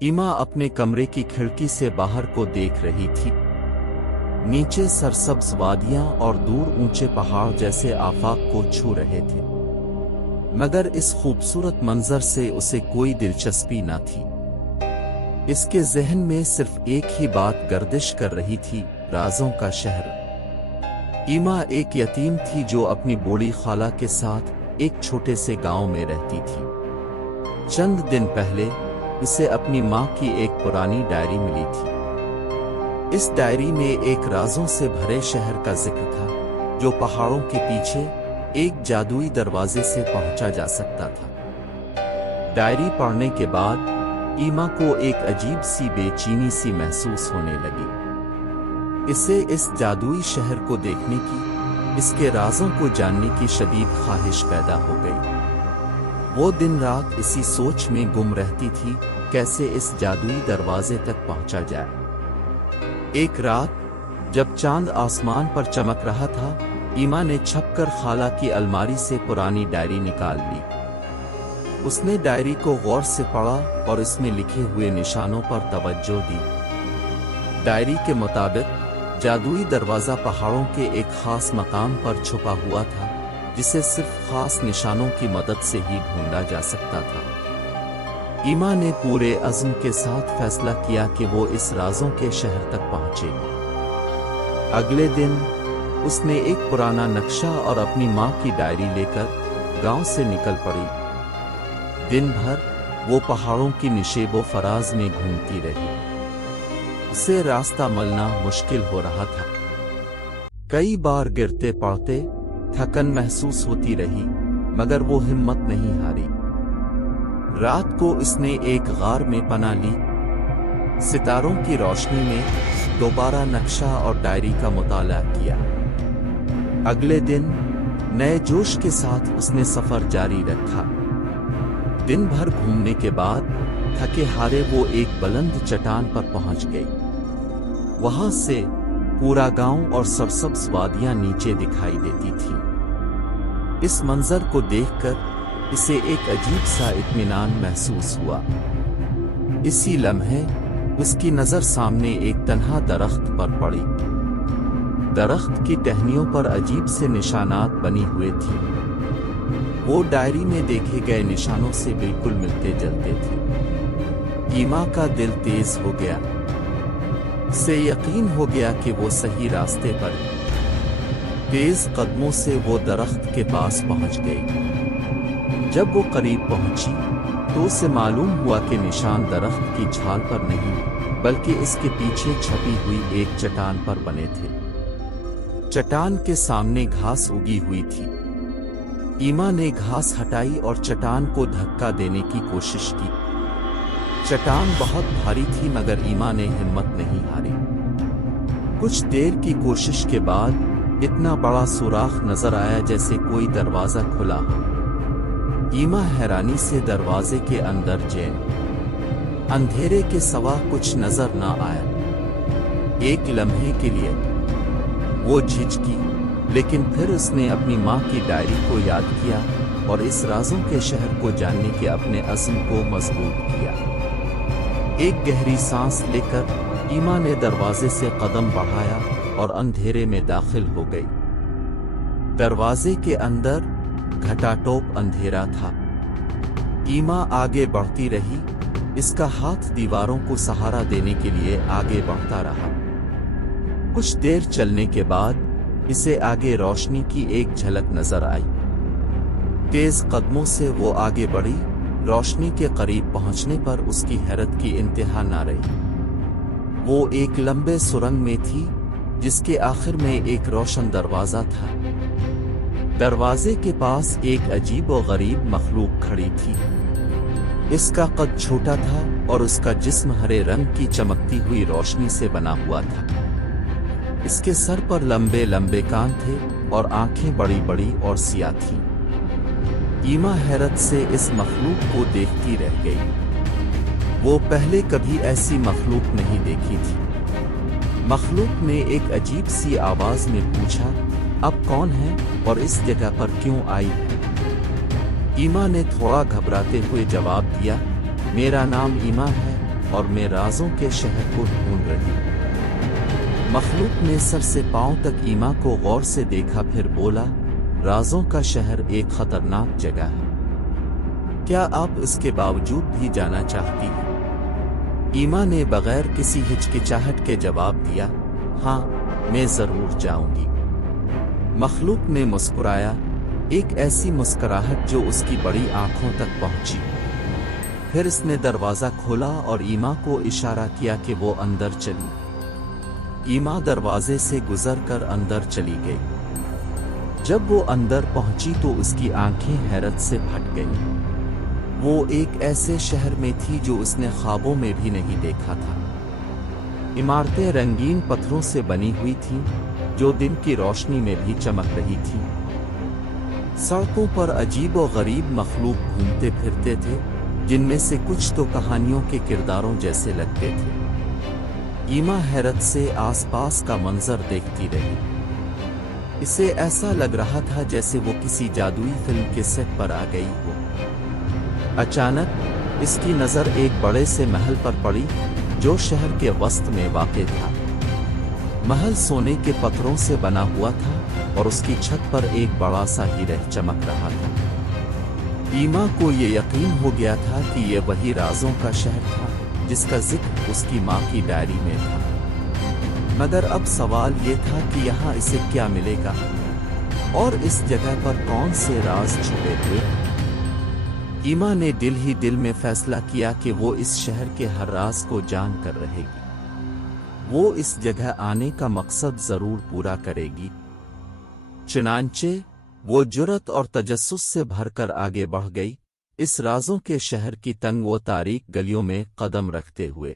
ईमा अपने कमरे की खिड़की से बाहर को देख रही थी। नीचे सरसब्ज वादियां और दूर ऊंचे पहाड़ जैसे आफाक को छू रहे थे, मगर इस खूबसूरत मंजर से उसे कोई दिलचस्पी न थी। इसके जहन में सिर्फ एक ही बात गर्दिश कर रही थी, राजों का शहर। ईमा एक यतीम थी जो अपनी बूढ़ी खाला के साथ एक छोटे से गांव में रहती थी। चंद दिन पहले उसे अपनी माँ की एक पुरानी डायरी मिली थी। इस डायरी में एक राजों से भरे शहर का जिक्र था जो पहाड़ों के पीछे एक जादुई दरवाजे से पहुंचा जा सकता था। डायरी पढ़ने के बाद ईमा को एक अजीब सी बेचैनी सी महसूस होने लगी। इसे इस जादुई शहर को देखने की, इसके राजों को जानने की शदीद ख्वाहिश पैदा हो गई। वो दिन रात इसी सोच में गुम रहती थी, कैसे इस जादुई दरवाजे तक पहुंचा जाए। एक रात जब चांद आसमान पर चमक रहा था, ईमा ने छपकर खाला की अलमारी से पुरानी डायरी निकाल ली। उसने डायरी को गौर से पढ़ा और इसमें लिखे हुए निशानों पर तवज्जो दी। डायरी के मुताबिक जादुई दरवाजा पहाड़ों के एक खास मकाम पर छुपा हुआ था, जिसे सिर्फ खास निशानों की मदद से ही ढूंढा जा सकता था। ईमा ने पूरे अज़्म के साथ फैसला किया कि वो इस राजों के शहर तक पहुंचेगी। अगले दिन उसने एक पुराना नक्शा और अपनी माँ की डायरी लेकर गांव से निकल पड़ी। दिन भर वो पहाड़ों की निशेबो फराज में घूमती रही। उसे रास्ता मिलना मुश्किल हो रहा था। कई बार गिरते पड़ते थकन महसूस होती रही, मगर वो हिम्मत नहीं हारी। रात को इसने एक गार में पनाह ली। सितारों की रोशनी में दोबारा नक्शा और डायरी का मुताला किया। अगले दिन नए जोश के साथ उसने सफर जारी रखा। दिन भर घूमने के बाद थके हारे वो एक बुलंद चट्टान पर पहुंच गई। वहां से पूरा गांव और सरसब्ज वादियां नीचे दिखाई देती थी। इस मंजर को देखकर इसे एक अजीब सा इत्मीनान महसूस हुआ। इसी लम्हे उसकी नजर सामने एक तन्हा दरख्त पर पड़ी। दरख्त की टहनियों पर अजीब से निशानात बनी हुए थी। वो डायरी में देखे गए निशानों से बिल्कुल मिलते जुलते थे। ईमा का दिल तेज हो गया। से यकीन हो गया कि वो सही रास्ते पर है। तेज कदमों से वो दरख्त के पास पहुंच गई। जब वो करीब पहुंची तो उसे मालूम हुआ कि निशान दरख्त की छाल पर नहीं, बल्कि इसके पीछे छपी हुई एक चट्टान पर बने थे। चट्टान के सामने घास उगी हुई थी। ईमा ने घास हटाई और चट्टान को धक्का देने की कोशिश की। चट्टान बहुत भारी थी, मगर ईमा ने हिम्मत नहीं हारी। कुछ देर की कोशिश के बाद इतना बड़ा सुराख नजर आया जैसे कोई दरवाजा खुला हो। ईमा हैरानी से दरवाजे के अंदर जैन अंधेरे के सिवा कुछ नजर न आया। एक लम्हे के लिए वो झिझकी, लेकिन फिर उसने अपनी माँ की डायरी को याद किया और इस राजों के शहर को जानने के अपने अज़्म को मजबूत किया। एक गहरी सांस लेकर ईमा ने दरवाजे से कदम बढ़ाया और अंधेरे में दाखिल हो गई। दरवाजे के अंदर घटाटोप अंधेरा था। ईमा आगे बढ़ती रही। इसका हाथ दीवारों को सहारा देने के लिए आगे बढ़ता रहा। कुछ देर चलने के बाद इसे आगे रोशनी की एक झलक नजर आई। तेज कदमों से वो आगे बढ़ी। रोशनी के करीब पहुंचने पर उसकी हैरत की इंतहा न रही। वो एक लंबे सुरंग में थी जिसके आखिर में एक रोशन दरवाजा था। दरवाजे के पास एक अजीब और गरीब मखलूक खड़ी थी। इसका कद छोटा था और उसका जिस्म हरे रंग की चमकती हुई रोशनी से बना हुआ था। इसके सर पर लंबे लंबे कान थे और आंखें बड़ी बड़ी और सियाह थीं। ईमा हैरत से इस मखलूक को देखती रह गई। वो पहले कभी ऐसी मखलूक नहीं देखी थी। मखलूक ने एक अजीब सी आवाज में पूछा, अब कौन है और इस जगह पर क्यों आई है? ईमा ने थोड़ा घबराते हुए जवाब दिया, मेरा नाम ईमा है اور میں رازوں کے شہر کو ڈھونڈ رہی۔ مخلوق نے سر سے پاؤں تک ایما کو غور سے دیکھا، پھر بولا، رازوں کا شہر ایک خطرناک جگہ ہے، کیا آپ اس کے باوجود بھی جانا چاہتی ہیں؟ ایما نے بغیر کسی ہچکچاہٹ کے جواب دیا، ہاں، میں ضرور جاؤں گی۔ مخلوق نے مسکرایا، ایک ایسی مسکراہٹ جو اس کی بڑی آنکھوں تک پہنچی۔ پھر اس نے دروازہ کھولا اور ایما کو اشارہ کیا کہ وہ اندر چلی۔ ایما دروازے سے گزر کر اندر چلی گئی۔ جب وہ اندر پہنچی تو اس کی آنکھیں حیرت سے پھٹ گئیں۔ وہ ایک ایسے شہر میں تھی جو اس نے خوابوں میں بھی نہیں دیکھا تھا۔ عمارتیں رنگین پتھروں سے بنی ہوئی تھیں جو دن کی روشنی میں بھی چمک رہی تھیں۔ سڑکوں پر عجیب و غریب مخلوق گھومتے پھرتے تھے، جن میں سے کچھ تو کہانیوں کے کرداروں جیسے لگتے تھے۔ ایما حیرت سے آس پاس کا منظر دیکھتی رہی۔ اسے ایسا لگ رہا تھا جیسے وہ کسی جادوئی فلم کے سیٹ پر آ گئی ہو۔ اچانک اس کی نظر ایک بڑے سے محل پر پڑی جو شہر کے وسط میں واقع تھا۔ محل سونے کے پتھروں سے بنا ہوا تھا اور اس کی چھت پر ایک بڑا سا ہیرا چمک رہا تھا۔ ایما کو یہ یقین ہو گیا تھا کہ یہ وہی رازوں کا شہر تھا جس کا ذکر اس کی ماں کی ڈائری میں تھا۔ مگر اب سوال یہ تھا کہ یہاں اسے کیا ملے گا اور اس جگہ پر کون سے راز چھپے ہوئے؟ ایما نے دل ہی دل میں فیصلہ کیا کہ وہ اس شہر کے ہر راز کو جان کر رہے گی۔ وہ اس جگہ آنے کا مقصد ضرور پورا کرے گی۔ چنانچہ وہ جرأت اور تجسس سے بھر کر آگے بڑھ گئی، اس رازوں کے شہر کی تنگ و تاریک گلیوں میں قدم رکھتے ہوئے۔